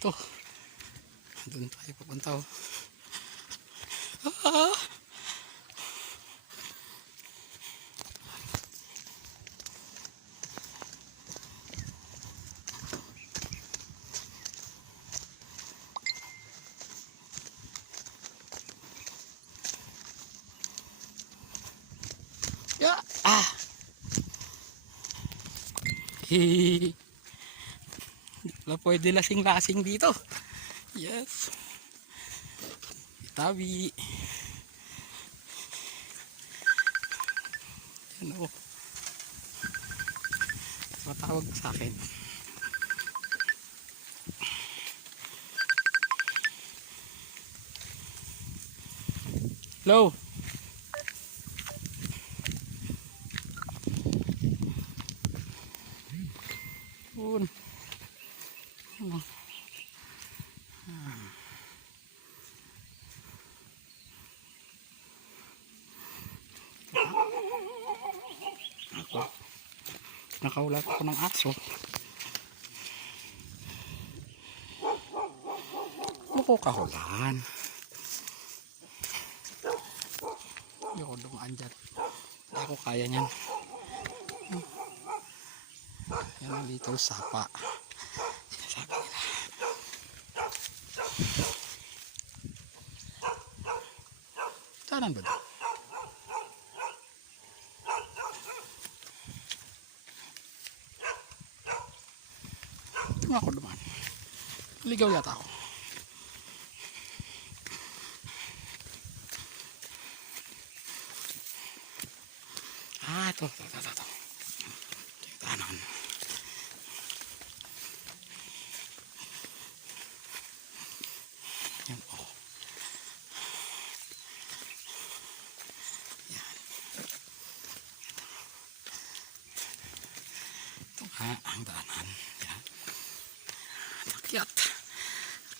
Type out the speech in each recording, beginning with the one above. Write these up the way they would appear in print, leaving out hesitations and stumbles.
to. Doon tayo papunta oh. Ah! Ya! Ah! Hehehe. Wala pwede lasing-lasing dito. Yes. Tabi. Yan o. Matawag sa akin. Hello. Yun. Ako. Nakaulat ako ng aso. Muko kahulan. Hindi ako dumaan dyan. Hindi ako kaya nyan. Yan ang little sapa. Sabi nila. Saan ba doon? Hindi ako dumaan. Ligaw yata ako. Ah, ito. Tingnan. Yan po. Yan. Ito nga ang daanan. Yan. Akyat.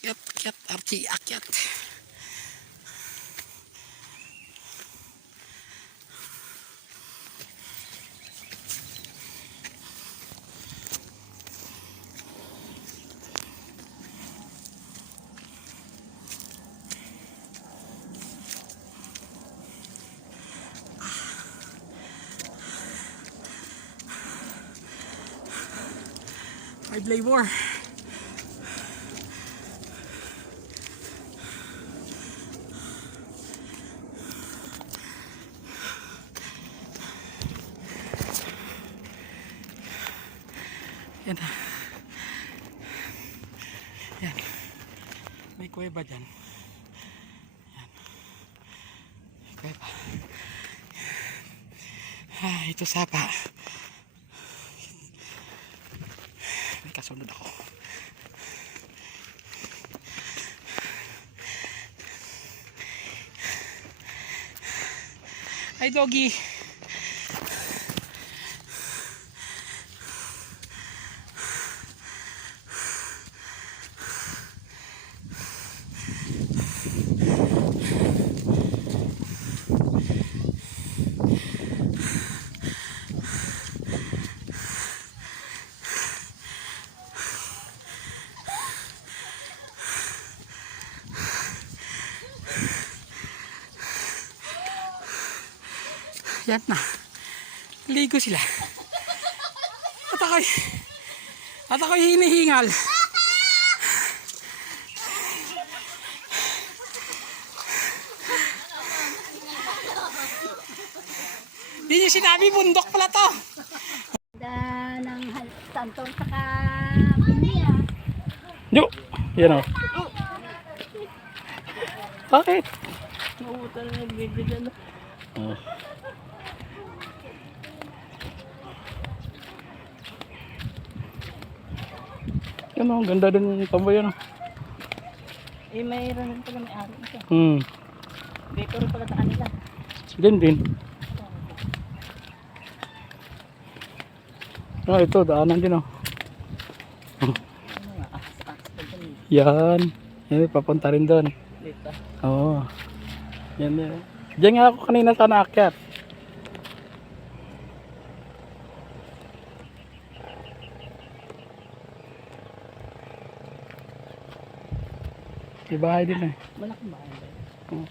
Akyat. Archie, akyat. Hard labor. Yan. Yan. May kuweba dyan. Yan. Kuweba. Ah, ito sapa. May kasunod ako. Hi doggy. Yan na. Ligo sila. At ako'y hinihingal. Hindi niyo sinabi, bundok pala to. Ng santong saka pinya. Yo, yan o. Bakit? Nauutan na nagbibigyan na. Oh. Yan o, ganda din yung tambay yan o. Eh, mayroon rin pala may ari ito. Dito rin pala sa kanila. Din. Ah, ito, daanan din o. Ano nga, aks pa dyan. Yan. Yan, papunta rin doon. Dito. Oo. Yan yan. Diyan nga ako kanina sa naakyat. May bahay din eh. Malaking bahay ba? Hmm.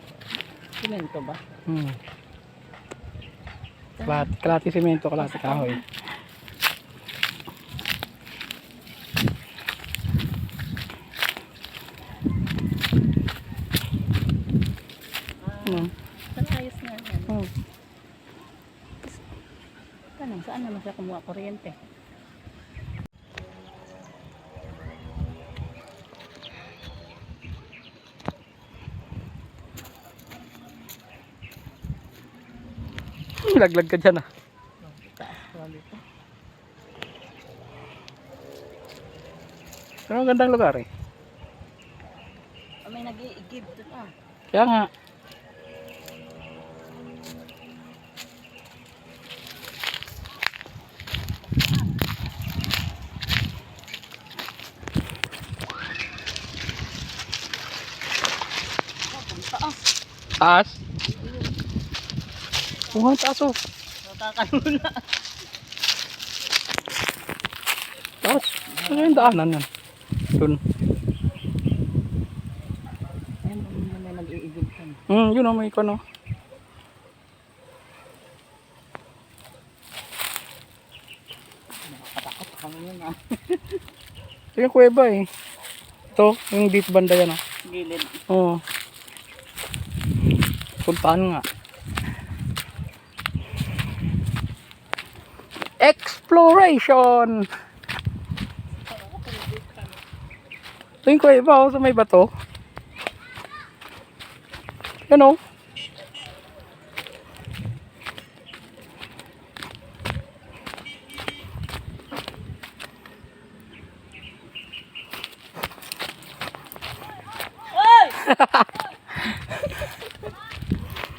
Simento ba? Kalati simento, kalati kahoy. Saan ayos nga yan? Hmm. Tanong, saan naman siya kumuha kuryente? Laglag ka dyan ah. Taas ko dito. Pero ang gandang lugar eh. May nag-i-give doon ah. Kaya nga. Taas. Taas. Buhang taas oh. Natakalun na. Taas. Ano yung daanan yan? Yun. Ayun, may nag-i-give doon. Yun oh, may ikono. Nakatakot kami yun ah. Ito yung kuweba eh. Ito, yung dito banda yan oh. Gilid. Oo. Puntaan nga. Exploration! Ito yung kuweba oh, sa may bato. Yan oh. Hoy!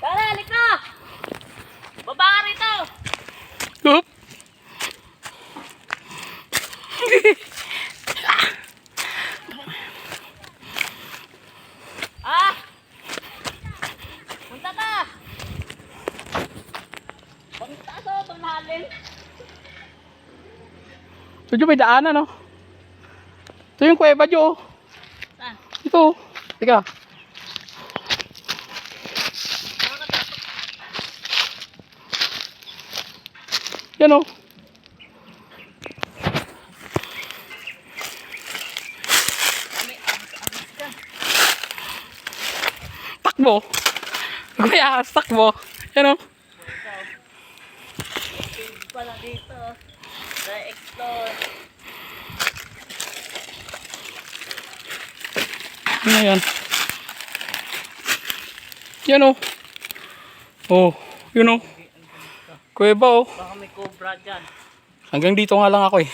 Tara, halik na! Baba ka rito! Oop. Ah! Punta ka! Punta ka sa halin. Ito may daanan oh. Ito yung kuweba dyo oh. Saan? Ito. Teka. Yan oh. Takbo. Kuya, takbo. Yan oh. Pala dito. Explore. Ano na yan? Yan oh. Oh, yun oh. Kuweba oh. Baka may cobra dyan. Hanggang dito nga lang ako eh.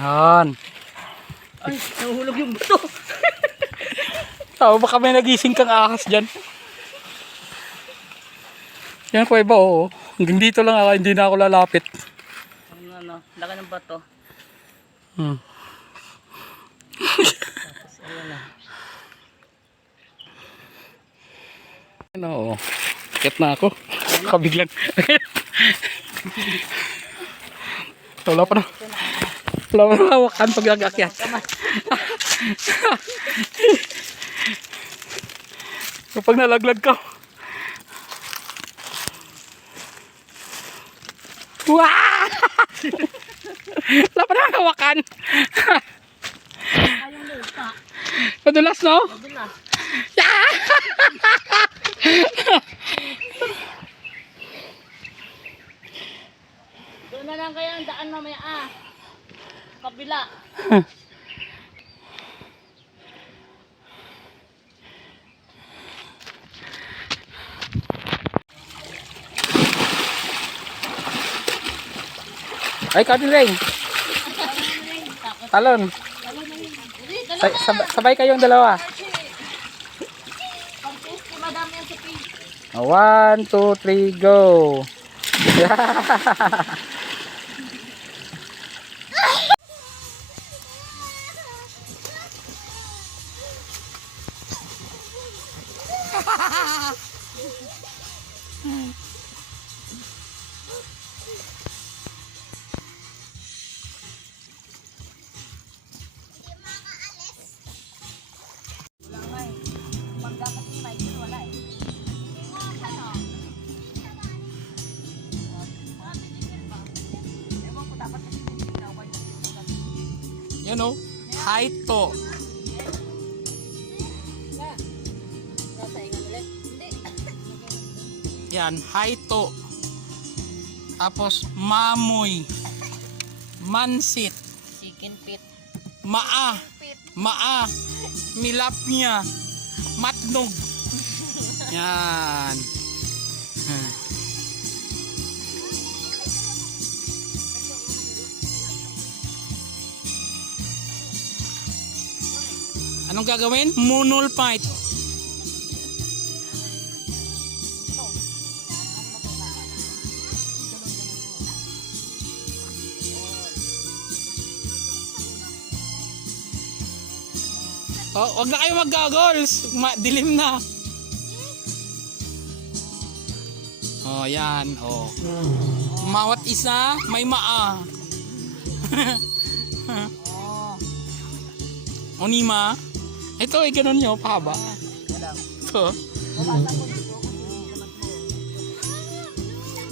Yan. Ay, nahulog yung buto. Oh, baka may nagising kang ahas dyan. Yan kuweba oh. Hanggang dito lang ako, hindi na ako lalapit. Ano, laki ng bato. Tapos, ayun na. Ano oh. Kit na ako. Kabiglang. Wala pa na. Wala pa na hawakan pag nag-akyat. Kapag nalaglag ka. Wow! Wala pa na hawakan. Ayong lupa. Madulas no? Madulas. Yeah! Doon na lang kaya ang daan mamaya ah. Kabila. Ay, Cardin Ring. Talon. Sabay kayong dalawa. Madami yan sa page. 1, 2, 3, go. Yan oh. Haito. Yan, haito. Tapos mamoy. Mansit. Chicken pit. Maa. Maa. Milapnya. Matnog. Yan. Anong gagawin? Munol fight. Oh, wag na kayo mag-goggles. Dilim na. Oh, yan. Oh. Mawat isa, may maa. Onima. Ito, ganun nyo, pahaba. Ito.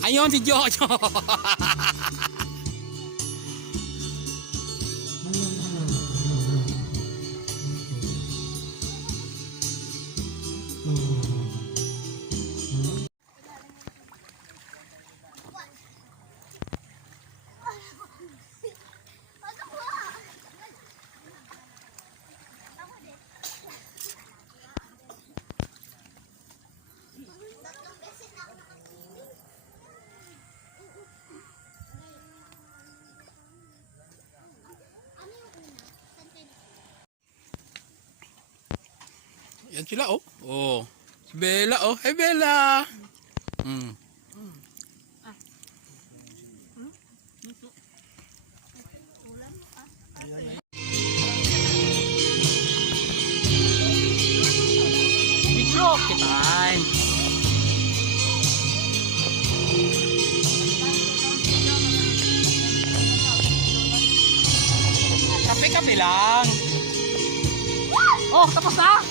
Ayun, si Jojo. Yan sila oh. Oh. Si Bella oh. Hi Bella. Video time. Kape-kape lang. Oh, tapos na.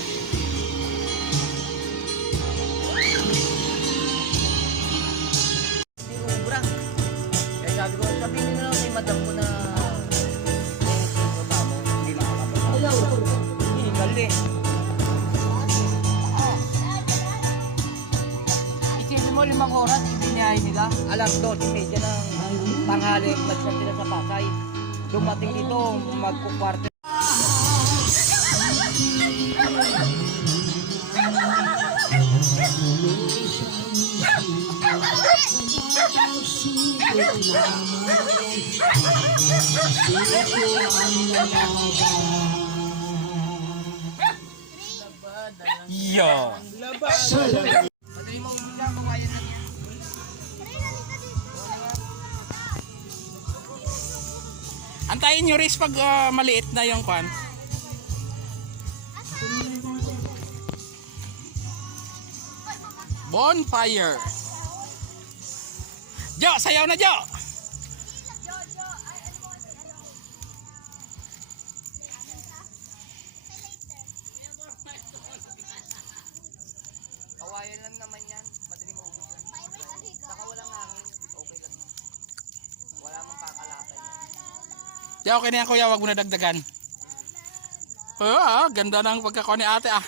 Sabihin nyo na lang kay madam mo na hindi makakapag. Hindi, gali. Isipin mo 5 oras, ibiniyahin nila. Alas 12:30 ng tanghali, mag-start sila sa Pasay. Dumating dito, magkukwarte. Yo. Madali mo umilang kung kaya na niya. Antayin nyo Riz pag maliit na yung kwan. Bonfire. Jo, sayaw na Jo. Kawayan lang naman yan. Madali mo umilang. Saka walang hangin. Okay lang yan. Wala mong kakalapan yan. Jo, okay na yan kuya, wag mo na dagdagan. Ganda ng pagkakuha ni ate ah.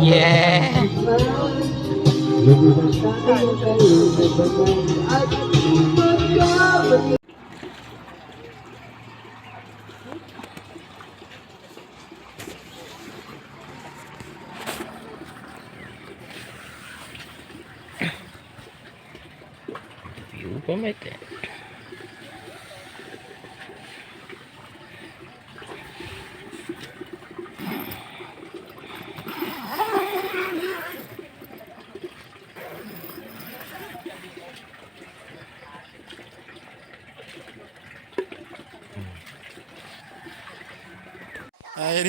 Yeah. View pamete. Ay,